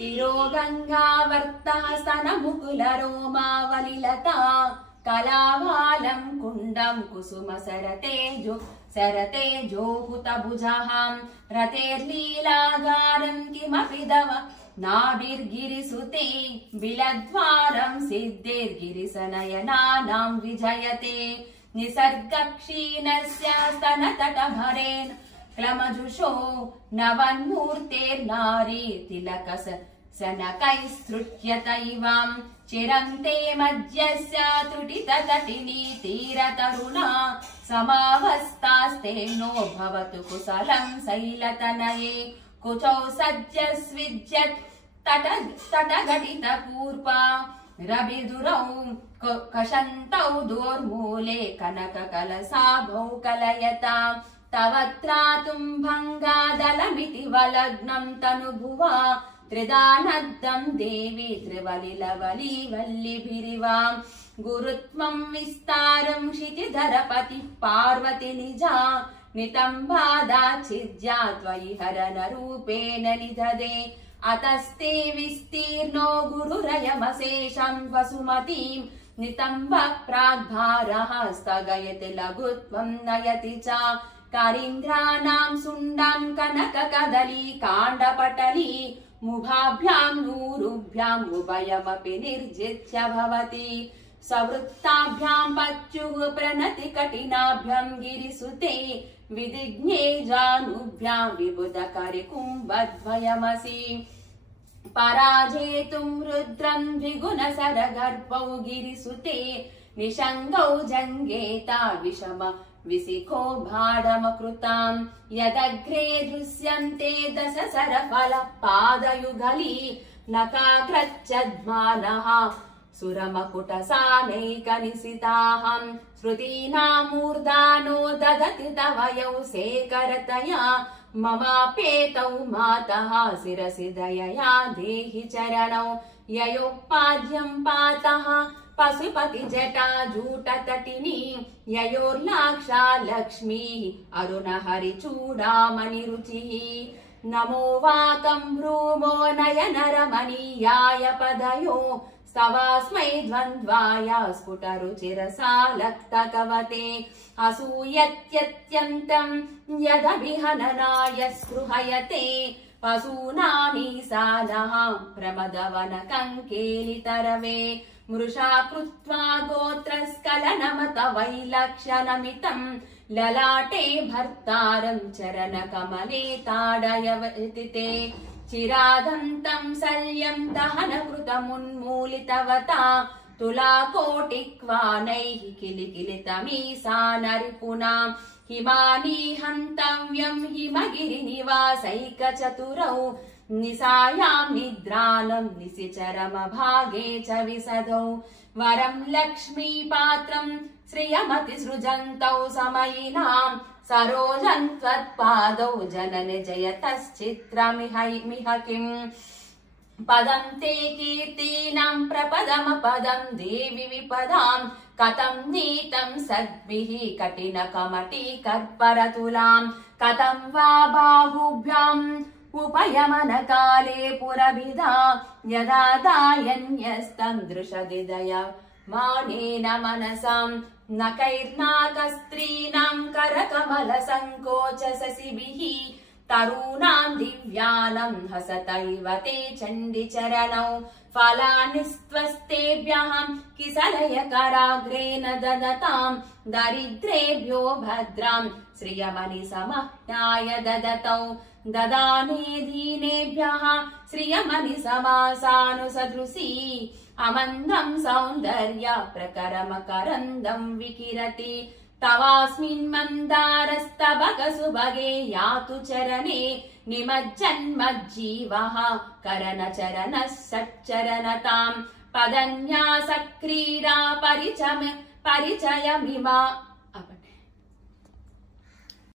तिरोगङ्गावर्तः स्तनमुकुलरोमावलिलता कलावालं कुण्डं कुसुमसरतेजोहुतभुजहां रतेर्लीलागारं किमपि दव नाभिर्गिरिसुते बिलद्वारं सिद्धिर्गिरिसनयनानां विजयते निसर्गक्षीणस्य स्तनतटभरेण क्लमजुषो नवन्मूर्तेर्नारी तिलकस सनकैस्तृट्यत इवां चिरन्ते मध्यस्य त्रुटिततटिनी तीरतरुणा समावस्थास्ते नो भवतु कुशलं शैलतनये कुचौ सज्जस्विज्यत् तटघटितपूर्वा रविदुरौ कषन्तौ दोर्मूले कनककलशाभौ कलयताम् तव त्रातुं भङ्गादलमिति वलग्नं तनुभुवा त्रिदानद्धं देवी त्रिवलिलवली वल्लिभिरिवां गुरुत्वं विस्तारं क्षितिधरपतिः पार्वती निजा नितम्बादाच्छिद्या त्वयि हरनरूपेण निददे अतस्ते विस्तीर्णो गुरुरयमशेषं वसुमतीं नितम्ब प्राग्भारः स्थगयति लघुत्वं नयति च करीन्द्राणां सुण्डां कनककदली काण्डपटली मुभाभ्यां नूरुभ्याम् उभयमपि निर्जित्य भवति सवृत्ताभ्यां पच्युः प्रणति कठिनाभ्यां गिरिसुते विदिग्ने जानुभ्यां विबुधकरिकुम्भद्वयमसि पराजेतुं रुद्रं द्विगुणसरगर्भौ गिरिसुते निषङ्गौ जङ्गेता विषम विसिखो भाडमकृतां यदग्रे दृश्यन्ते दशसरफलपादयुगली नकाग्रच्छद्मानः सुरमकुटसानैकनिशिताहं श्रुतीनामूर्धानो ददति तव यौ शेखरतया ममापेतौ मातः शिरसि दयया देहि चरणौ ययोपाद्यं पातः पशुपति जटा जूटतटिनी ययोर्लाक्षा लक्ष्मीः अरुणहरिचूडामणिरुचिः नमो वाकं भ्रूमो नयनरमणीयाय पदयो स्तवास्मै द्वन्द्वाय स्फुटरुचिरसालक्तकवते असूयत्यत्यन्तं यदभिहननाय स्पृहयते पशूनामीशानः प्रमदवनकङ्केलितरवे मृषा कृत्वा गोत्रस्खलनमत वैलक्ष्यनमितं ललाटे भर्तारं चरणकमले ताडयति ते चिरादन्तं शल्यं दहनकृतमुन्मूलितवता तुलाकोटिक्वानैः किलिकिलितमीशानरिपुनां हिमानी हन्तव्यं हिमगिरिनिवासैकचतुरौ निशायां निद्रानं निशिचरमभागे च विसदौ वरं लक्ष्मीपात्रं श्रियमतिसृजन्तौ समयिनां सरोजं त्वत्पादौ जननि जयतश्चित्रमिह किम् पदं ते कीर्तीनां प्रपदमपदं देवि विपदां कथं नीतं सद्भिः कठिनकमटीकर्परतुलां कथं वा बाहुभ्याम् उपयमनकाले पुरभिधा यदा दायन्यस्तं दृशदिदय मानेन मनसां नकैर्नाकस्त्रीणां करकमलसङ्कोचशशिभिः तरूणां दिव्यानं हसतैव ते चण्डिचरणौ फलानिस्त्वस्तेभ्यः किसलयकराग्रेण ददतां दरिद्रेभ्यो भद्रां श्रियमणिसमह्नाय ददतौ ददाने दीनेभ्यः श्रियमणिसमासानुसदृशी अमन्दं सौन्दर्य प्रकरमकरन्दं विकिरति तवास्मिन् मन्दारस्तबकसुभगे यातु चरणे निमज्जन्मज्जीवः करणचरणः सच्चरणतां पदन्यासक्रीडा परिचयमिमा